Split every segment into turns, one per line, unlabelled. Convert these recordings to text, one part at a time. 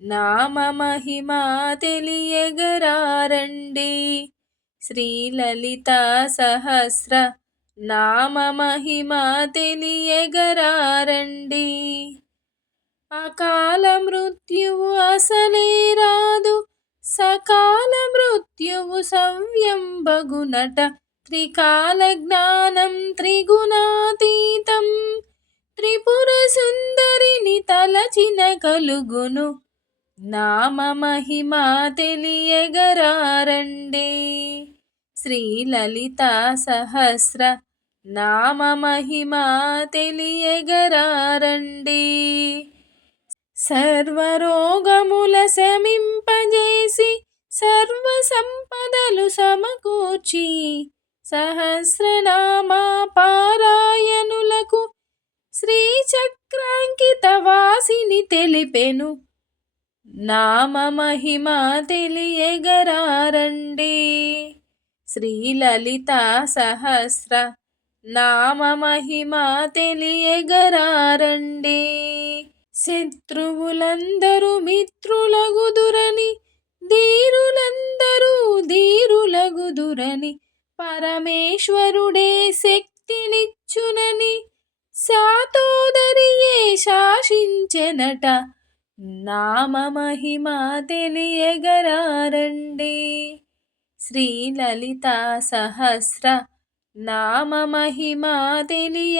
నామ మహిమా తెలియగరారండి శ్రీలలిత సహస్ర నామ మహిమ తెలియగరారండి అకాల మృత్యువు అసలే రాదు. సకాల మృత్యువు సవ్యంబగునట. త్రికాల జ్ఞానం త్రిగుణాతీతం. త్రిపుర సుందరిని తలచిన కలుగును. నామ మహిమా తెలియగరారండి. శ్రీలలిత సహస్ర నామ మహిమా తెలియగరారండి. సర్వరోగముల శమింపజేసి సర్వ సంపదలు సమకూర్చి సహస్రనామా పారాయణులకు శ్రీచక్రాంకిత వాసిని తెలిపెను. నామ మహిమ తెలియగరారండి. శ్రీలలిత సహస్ర నామ మహిమ తెలియగరారండి. శత్రువులందరూ మిత్రులగుదురని ధీరులందరూ ధీరులగుదురని పరమేశ్వరుడే శక్తినిచ్చునని సాతోదరియే శాసించెనట నామ మహిమ తెలియగరారండి. శ్రీలలిత సహస్ర నామ మహిమ తెలియగరారండి.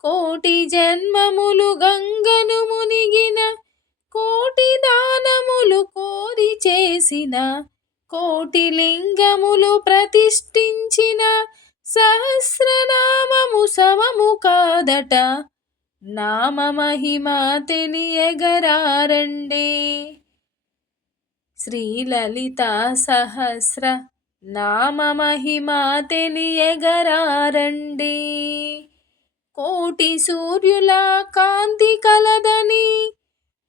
కోటి జన్మములు గంగను మునిగిన కోటి దానములు కోరి చేసిన కోటి లింగములు ప్రతిష్ఠించిన సహస్రనామము సమము కాదట. నామ మహిమ తెలియగరారండి. శ్రీలలిత సహస్ర నామ మహిమ తెలియగరారండి. కోటి సూర్యుల కాంతి కలదని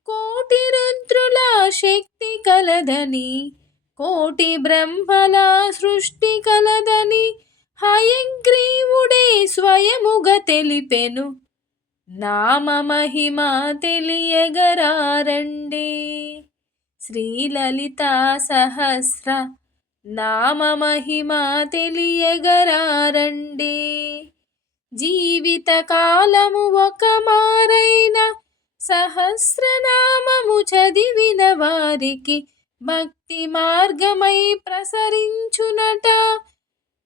కోటి రుద్రుల శక్తి కలదని కోటి బ్రహ్మల సృష్టి కలదని హయగ్రీవుడే స్వయముగా తెలిపెను. నామ మహిమ తెలియగరారండి. శ్రీలలిత సహస్ర నామ మహిమ తెలియగరారండి. జీవిత కాలము ఒక మారైన సహస్రనామము చదివిన వారికి భక్తి మార్గమై ప్రసరించునట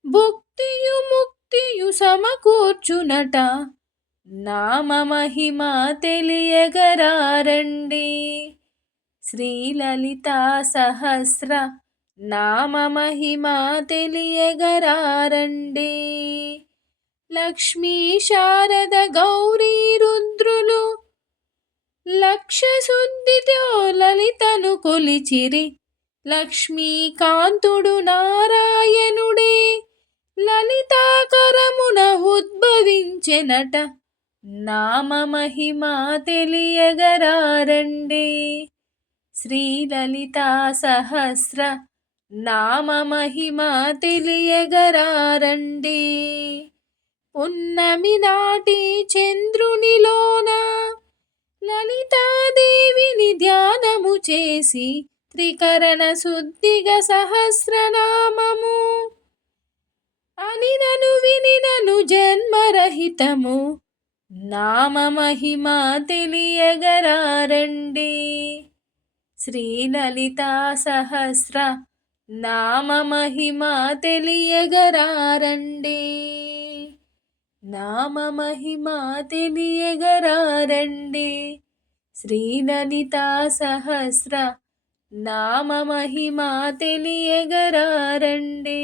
భుక్తియు ముక్తియు సమకూర్చునట. నామ మహిమ తెలియగరారండి. శ్రీలలిత సహస్ర నామ మహిమ తెలియగరారండి. లక్ష్మీ శారద గౌరీ రుద్రులు లక్ష శుద్ధితో లలితను కొలిచిరి లక్ష్మీకాంతుడు నారాయణుడే లలితాకరమున ఉద్భవించెనట. నామ మహిమ తెలియగరారండి. శ్రీలలిత సహస్ర నామ మహిమ తెలియగరారండి. ఉన్నమి నాటి చంద్రునిలోన లలితాదేవిని ధ్యానము చేసి త్రికరణ శుద్ధిగ సహస్రనామము. అని నను విని నను జన్మరహితము నామ మహిమ తెలియగరారండి. శ్రీలలితా సహస్ర నామ మహిమ తెలియగరారండి. నామ మహిమ తెలియగరారండి. శ్రీలలిత సహస్ర నామ మహిమ తెలియగరారండి.